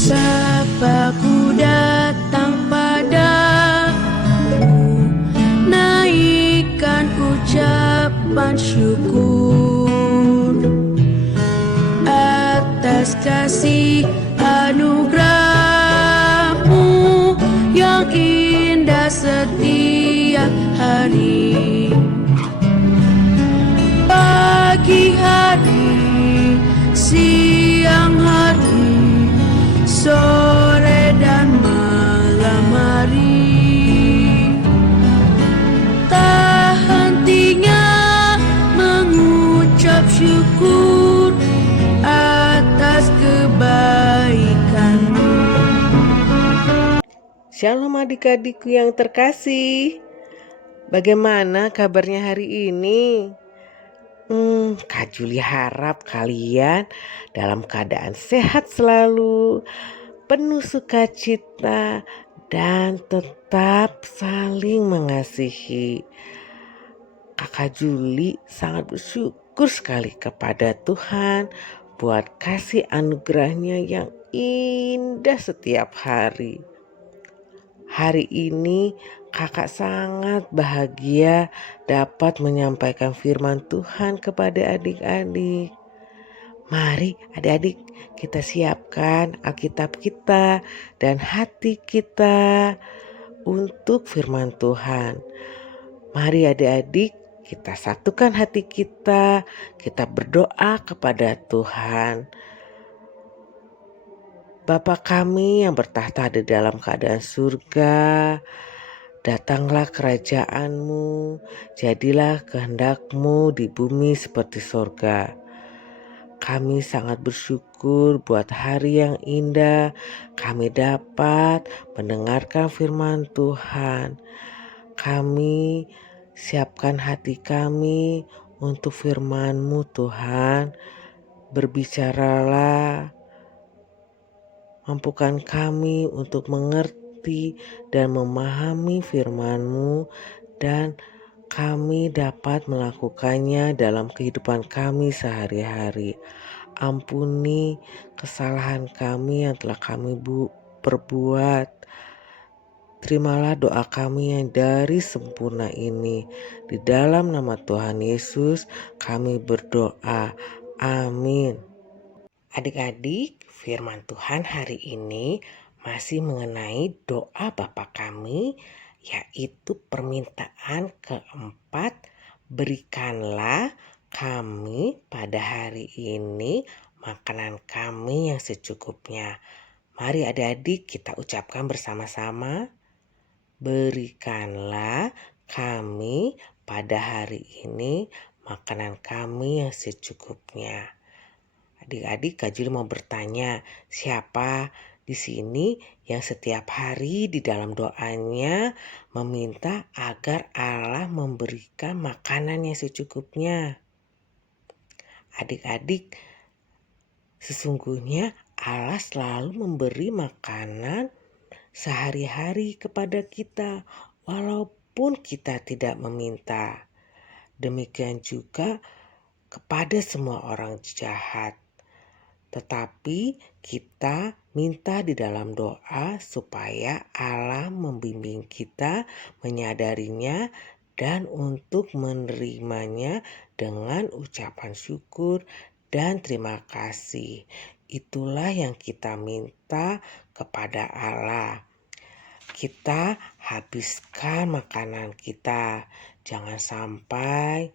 Sapaku datang padamu, naikkan ucapan syukur atas kasih anugerahmu yang indah setiap hari. Pagi hari, siang hari, sore dan malam hari, tak hentinya mengucap syukur atas kebaikanmu. Shalom adik-adikku yang terkasih. Bagaimana kabarnya hari ini? Kak Juli harap kalian dalam keadaan sehat selalu, penuh sukacita, dan tetap saling mengasihi. Kakak Juli sangat bersyukur sekali kepada Tuhan buat kasih anugerahnya yang indah setiap hari. Hari ini kakak sangat bahagia dapat menyampaikan firman Tuhan kepada adik-adik. Mari adik-adik kita siapkan Alkitab kita dan hati kita untuk firman Tuhan. Mari adik-adik kita satukan hati kita berdoa kepada Tuhan. Bapa kami yang bertahta di dalam keadaan surga, datanglah kerajaan-Mu, jadilah kehendak-Mu di bumi seperti surga. Kami sangat bersyukur buat hari yang indah, kami dapat mendengarkan firman Tuhan. Kami siapkan hati kami untuk firman-Mu Tuhan. Berbicaralah, mampukan kami untuk mengerti dan memahami firman-Mu dan kami dapat melakukannya dalam kehidupan kami sehari-hari. Ampuni kesalahan kami yang telah kami perbuat. Terimalah doa kami yang dari sempurna ini. Di dalam nama Tuhan Yesus kami berdoa. Amin. Adik-adik, firman Tuhan hari ini masih mengenai doa Bapa kami, yaitu permintaan keempat, berikanlah kami pada hari ini makanan kami yang secukupnya. Mari adik-adik kita ucapkan bersama-sama. Berikanlah kami pada hari ini makanan kami yang secukupnya. Adik-adik, Kak Juli mau bertanya, siapa di sini yang setiap hari di dalam doanya meminta agar Allah memberikan makanan yang secukupnya? Adik-adik, sesungguhnya Allah selalu memberi makanan sehari-hari kepada kita walaupun kita tidak meminta. Demikian juga kepada semua orang jahat. Tetapi kita minta di dalam doa supaya Allah membimbing kita menyadarinya dan untuk menerimanya dengan ucapan syukur dan terima kasih. Itulah yang kita minta kepada Allah. Kita habiskan makanan kita. Jangan sampai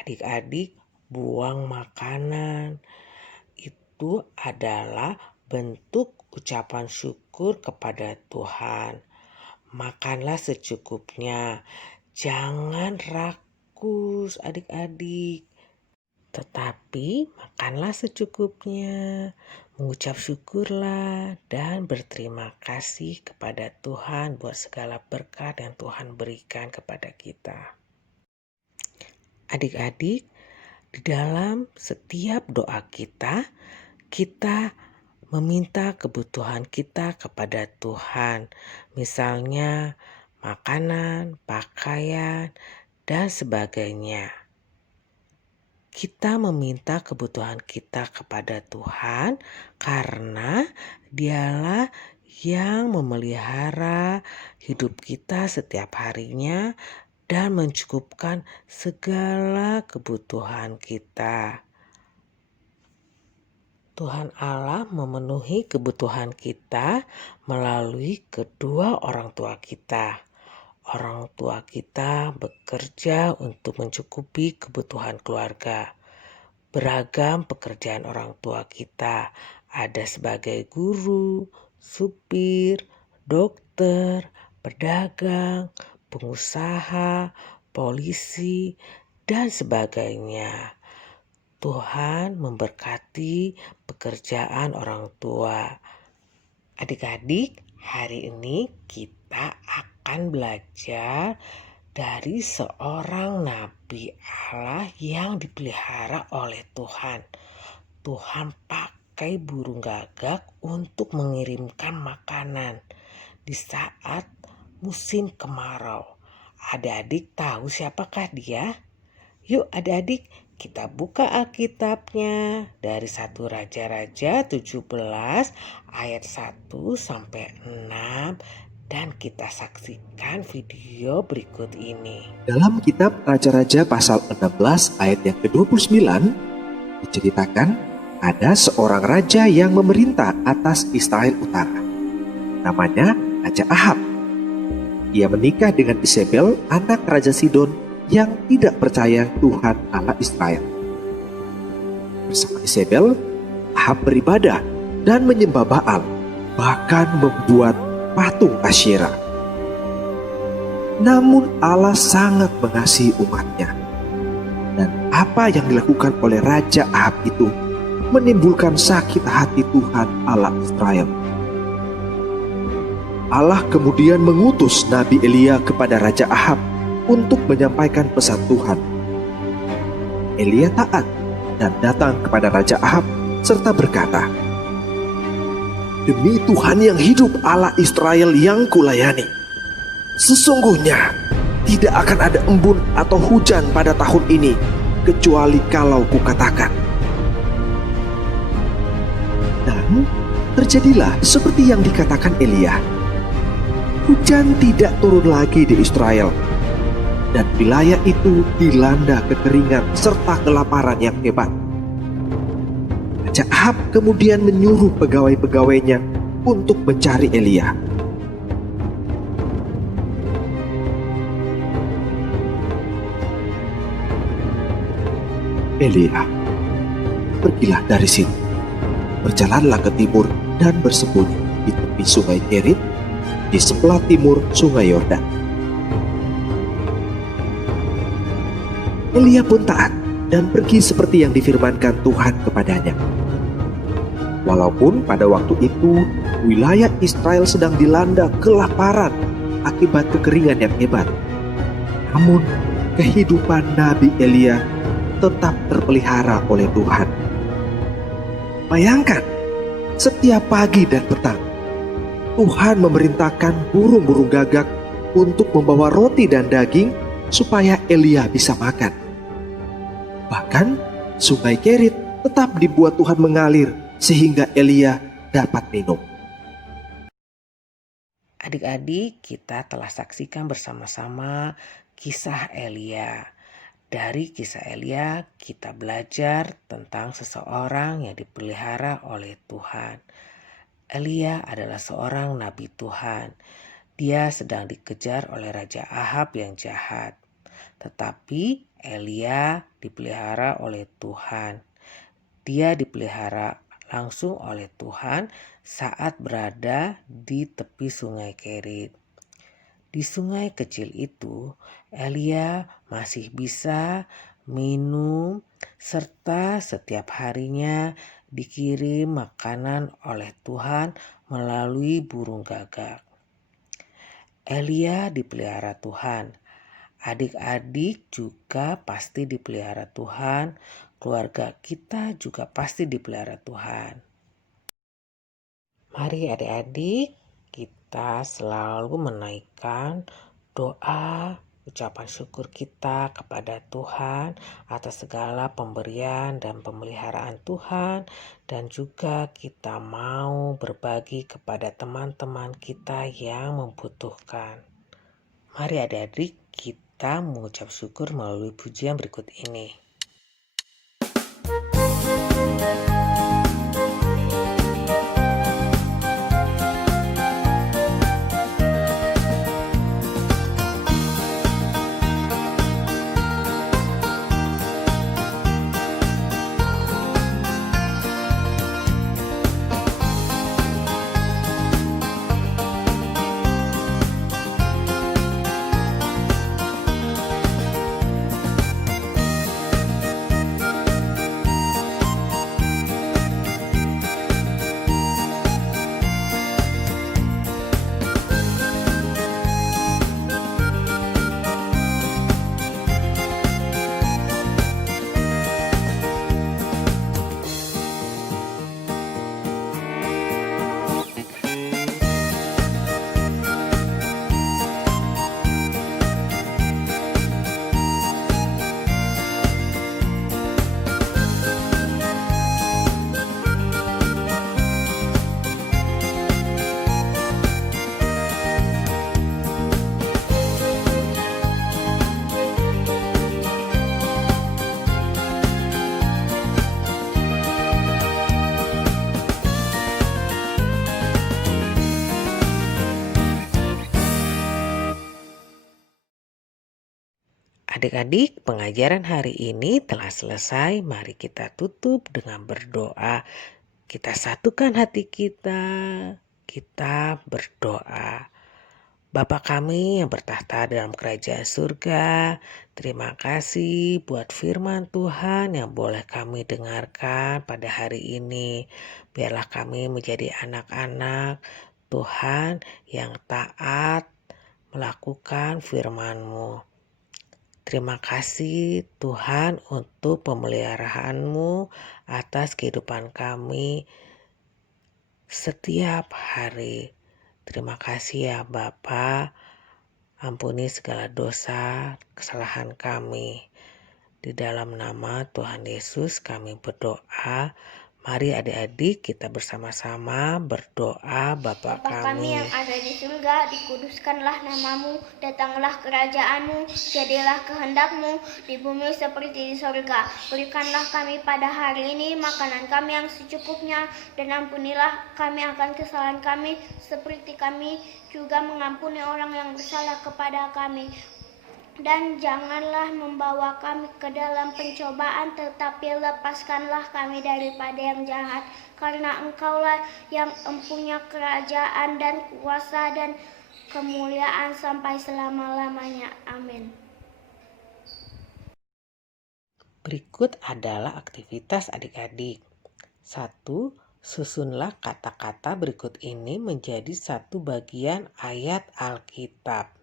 adik-adik buang makanan. Itu adalah bentuk ucapan syukur kepada Tuhan. Makanlah secukupnya. Jangan rakus adik-adik. Tetapi makanlah secukupnya. Mengucap syukurlah dan berterima kasih kepada Tuhan buat segala berkat yang Tuhan berikan kepada kita. Adik-adik, di dalam setiap doa kita meminta kebutuhan kita kepada Tuhan. Misalnya makanan, pakaian, dan sebagainya. kita meminta kebutuhan kita kepada Tuhan karena Dialah yang memelihara hidup kita setiap harinya dan mencukupkan segala kebutuhan kita. Tuhan Allah memenuhi kebutuhan kita melalui kedua orang tua kita. Orang tua kita bekerja untuk mencukupi kebutuhan keluarga. Beragam pekerjaan orang tua kita ada sebagai guru, supir, dokter, pedagang, pengusaha, polisi, dan sebagainya. Tuhan memberkati pekerjaan orang tua. Adik-adik, hari ini kita akan belajar dari seorang nabi Allah yang dipelihara oleh Tuhan. Tuhan pakai burung gagak untuk mengirimkan makanan di saat musim kemarau. Adik-adik tahu siapakah dia? Yuk adik-adik, kita buka Alkitabnya dari 1 Raja-Raja 17 ayat 1 sampai 6 dan kita saksikan video berikut ini. Dalam kitab Raja-Raja pasal 16 ayat yang ke-29 diceritakan ada seorang raja yang memerintah atas Israel Utara. Namanya Raja Ahab. Ia menikah dengan Isabel, anak Raja Sidon yang tidak percaya Tuhan Allah Israel. Bersama Isabel, Ahab beribadah dan menyembah Baal, bahkan membuat patung Asyera. Namun Allah sangat mengasihi umatnya. Dan apa yang dilakukan oleh Raja Ahab itu menimbulkan sakit hati Tuhan Allah Israel. Allah kemudian mengutus Nabi Elia kepada Raja Ahab untuk menyampaikan pesan Tuhan. Elia taat dan datang kepada Raja Ahab serta berkata, "Demi Tuhan yang hidup, Allah Israel yang kulayani, sesungguhnya tidak akan ada embun atau hujan pada tahun ini, kecuali kalau kukatakan." Dan terjadilah seperti yang dikatakan Elia. Hujan tidak turun lagi di Israel, dan wilayah itu dilanda kekeringan serta kelaparan yang hebat. Raja Ahab kemudian menyuruh pegawai-pegawainya untuk mencari Elia. "Elia, pergilah dari sini, berjalanlah ke timur dan bersembunyi di tepi sungai Kerit, di sebelah timur sungai Yordan." Elia pun taat dan pergi seperti yang difirmankan Tuhan kepadanya. Walaupun pada waktu itu wilayah Israel sedang dilanda kelaparan akibat kekeringan yang hebat, namun kehidupan Nabi Elia tetap terpelihara oleh Tuhan. Bayangkan, setiap pagi dan petang Tuhan memerintahkan burung-burung gagak untuk membawa roti dan daging supaya Elia bisa makan. Bahkan sungai Kerit tetap dibuat Tuhan mengalir sehingga Elia dapat minum. Adik-adik, kita telah saksikan bersama-sama kisah Elia. Dari kisah Elia, kita belajar tentang seseorang yang dipelihara oleh Tuhan. Elia adalah seorang nabi Tuhan. Dia sedang dikejar oleh Raja Ahab yang jahat. Tetapi Elia dipelihara oleh Tuhan. Dia dipelihara langsung oleh Tuhan saat berada di tepi sungai Kerit. Di sungai kecil itu, Elia masih bisa minum serta setiap harinya dikirim makanan oleh Tuhan melalui burung gagak. Elia dipelihara Tuhan. Adik-adik juga pasti dipelihara Tuhan. Keluarga kita juga pasti dipelihara Tuhan. Mari adik-adik kita selalu menaikkan doa ucapan syukur kita kepada Tuhan atas segala pemberian dan pemeliharaan Tuhan, dan juga kita mau berbagi kepada teman-teman kita yang membutuhkan. Mari adik-adik kita mengucap syukur melalui pujian berikut ini. Adik-adik, pengajaran hari ini telah selesai. Mari kita tutup dengan berdoa. Kita satukan hati kita. Kita berdoa. Bapa kami yang bertahta dalam kerajaan surga, terima kasih buat firman Tuhan yang boleh kami dengarkan pada hari ini. Biarlah kami menjadi anak-anak Tuhan yang taat melakukan firman-Mu. Terima kasih Tuhan untuk pemeliharaan-Mu atas kehidupan kami setiap hari. Terima kasih ya Bapa, ampuni segala dosa, kesalahan kami. Di dalam nama Tuhan Yesus kami berdoa. Mari adik-adik kita bersama-sama berdoa. Bapa kami yang ada di surga, dikuduskanlah namamu, datanglah kerajaanmu, jadilah kehendakmu di bumi seperti di surga. Berikanlah kami pada hari ini makanan kami yang secukupnya, dan ampunilah kami akan kesalahan kami, seperti kami juga mengampuni orang yang bersalah kepada kami. Dan janganlah membawa kami ke dalam pencobaan, tetapi lepaskanlah kami daripada yang jahat. Karena Engkaulah yang empunya kerajaan dan kuasa dan kemuliaan sampai selama-lamanya. Amin. Berikut adalah aktivitas adik-adik. 1. Susunlah kata-kata berikut ini menjadi satu bagian ayat Alkitab.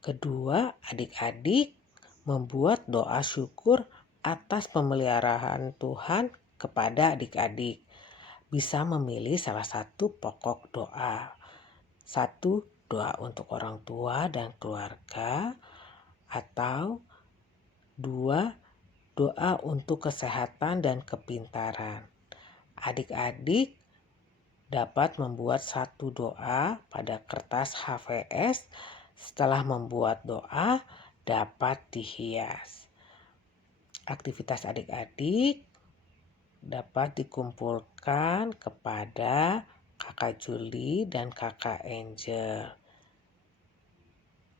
Kedua, adik-adik membuat doa syukur atas pemeliharaan Tuhan kepada adik-adik. Bisa memilih salah satu pokok doa. 1. Doa untuk orang tua dan keluarga. Atau 2. Doa untuk kesehatan dan kepintaran. Adik-adik dapat membuat satu doa pada kertas HVS. Setelah membuat doa, dapat dihias. Aktivitas adik-adik dapat dikumpulkan kepada Kakak Juli dan Kakak Angel.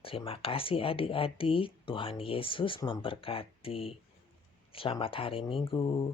Terima kasih adik-adik. Tuhan Yesus memberkati. Selamat hari Minggu.